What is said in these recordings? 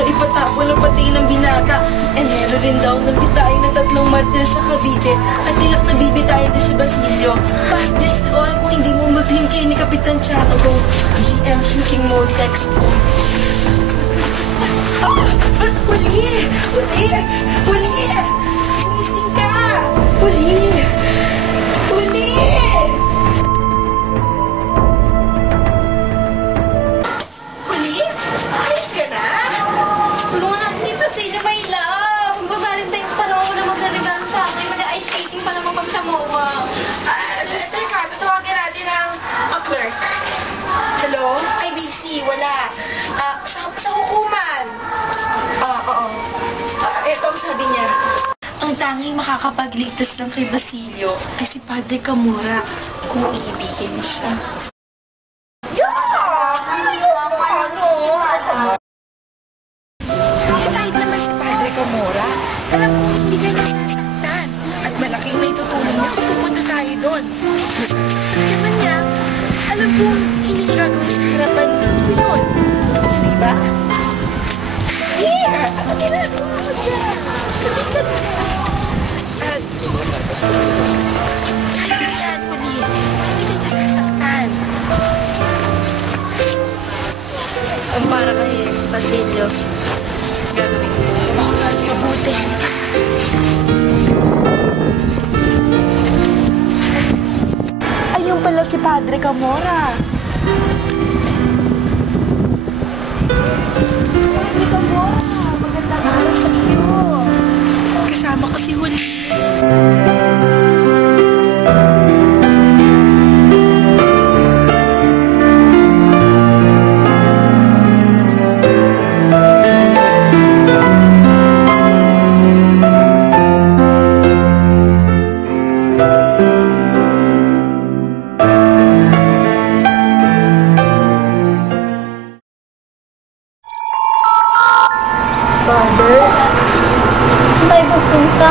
pero ipatapon ang pati ng binata. Enero rin daw nabitayin ng 3 martil sa Cavite at tilak na bibitayin din si Basilio. Past this all kung hindi mo maghin kay ni Kapitan Chaco. GM shooting mode text po. Huli! Huli! Huli! Sinising ka! Huli! Huli! Huli? Ayos ka na? Tulungan natin ni Basilio, my love! Mag-Valentine's pa raw na magre-regalo sa akin. Mag-ice skating pa naman kami sa MOA. Teka, tatawagin natin ang clerk. Hello? IBC, wala. Sa hukuman. Oo. Ito ang sabi niya. Ang tanging makakapagligtas lang kay Basilio ay si Padre Camora kung iibigin mo siya. Kahit naman si Padre Camora, alam kong hindi ka nasasaktan at malaking may tutulong niya kung pupunta tayo doon. Masasaktan ka man niya, alam kong hindi ka gagawin sa harapan ko yun. Di ba? Here! Ano ginagawa ko dyan? Kapitan mo na. At kaya yan, Puli. Hindi ka nasasaktan. Ang para kay Basilio, gagawin ko. Mabuti. Ayun pala si Padre Camora. Padre Camora, magandang araw sa iyo. Kasama ko si Huli. Father, saan tayo pupunta?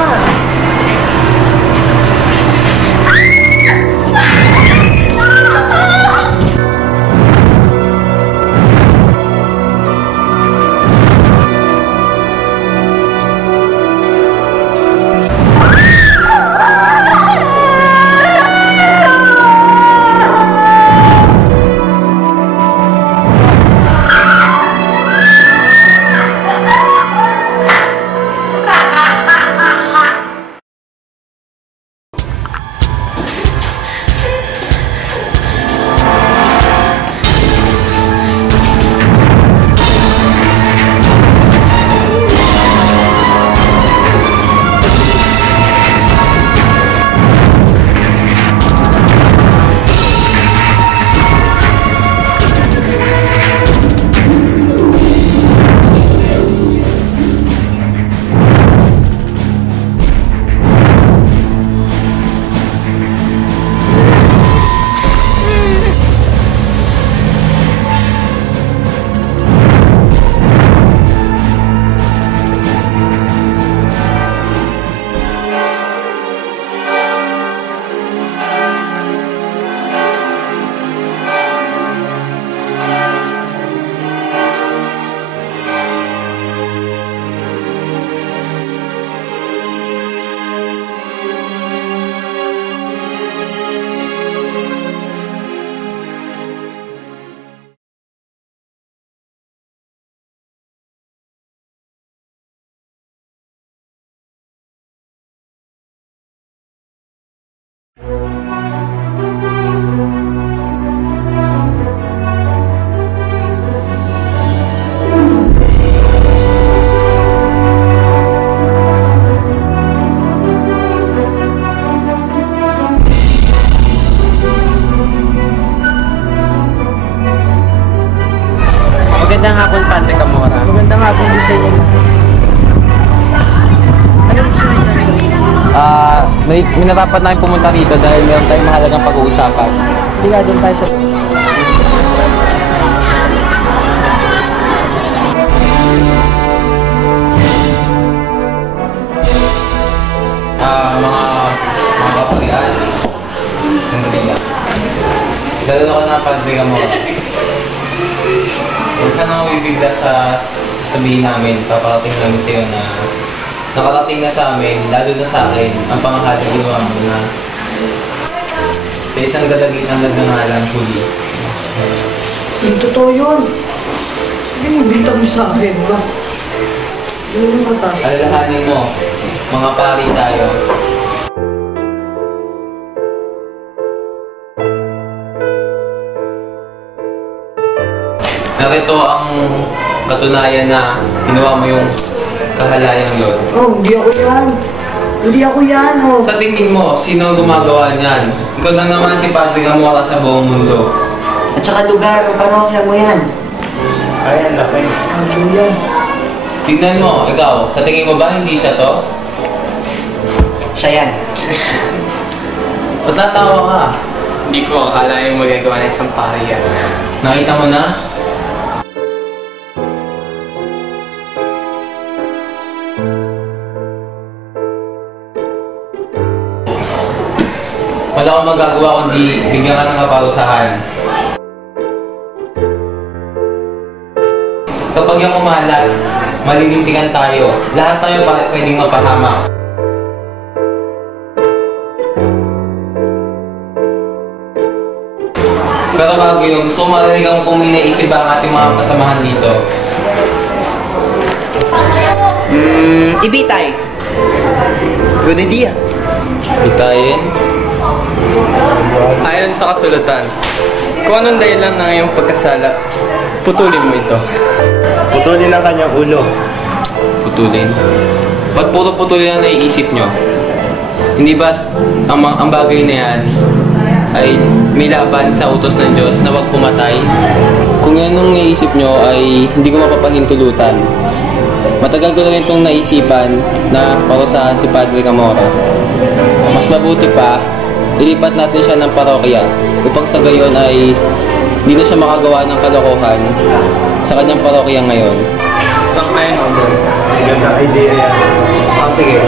Magandang hapon, Padre Camora. Magandang hapon din sa inyo. Ano gusto niyo? May natapat namin pumunta rito dahil meron tayong mahalagang pag-uusapan. Hindi nga doon tayo sa... Mga kapurian. Sandali lang. Dalo ko na, Padre Camora. Huwag ka nang bibigla sa sasabihin namin, paparating namin sa'yo na nakarating na sa amin, lalo na sa akin, ang pangahalang ginawa mo na sa isang dalagitan na nangalang huli. Yung totoo yun. Binibita mo sa akin, ba? Yun yung matas. Alalahanin mo, mga pari tayo. Narito ang katunayan na ginawa mo yung kahalayang yun. Oh, hindi ako yan. Hindi ako yan, oh. Sa tingin mo, sino ang gumagawa niyan? Ikaw lang naman si Padre Gamora sa buong mundo. At saka lugar, ang parokya mo yan. Ay, ang laki. Ano yan? Tignan mo, ikaw, sa tingin mo ba hindi siya to? Siya yan. Ba't natawa ka? Hindi ko akala yung magagawa ng isang pari yan. Nakita mo na? Wala akong magagawa kundi bigyan ka ng kaparusahan. Kapag yung kumalat, malilintikan tayo. Lahat tayo pwedeng mapahamak. Pero bago yun, gusto ko marinig ang kung inaisip ba ang ating mga kasamahan dito. Ibitay. Good idea. Bitayin. Ayon sa kasulatan, kung anong dahilan ng iyong pagkasala, putulin mo ito. Putulin ang kanyang ulo. Putulin. Ba't puro putulin ang naiisip nyo? Hindi ba ang bagay na yan ay may laban sa utos ng Diyos na wag pumatay? Kung yan ang naiisip nyo ay hindi ko mapapahintulutan. Matagal ko na rin itong naisipan na parusahan si Padre Gamora. Mas mabuti pa, ilipat natin siya ng parokya upang sa gayon ay hindi na siya makagawa ng kalokohan sa kanyang parokya ngayon. Sang-ayon ako doon. Ganda idea yan. Oh, sige.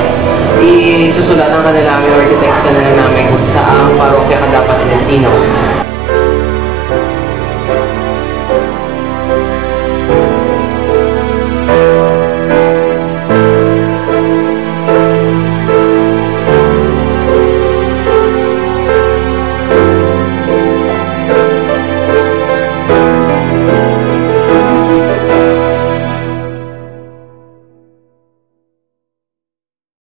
Isusulatan ka na namin or i-text ka na lang namin kung saang parokya ka dapat i-destino.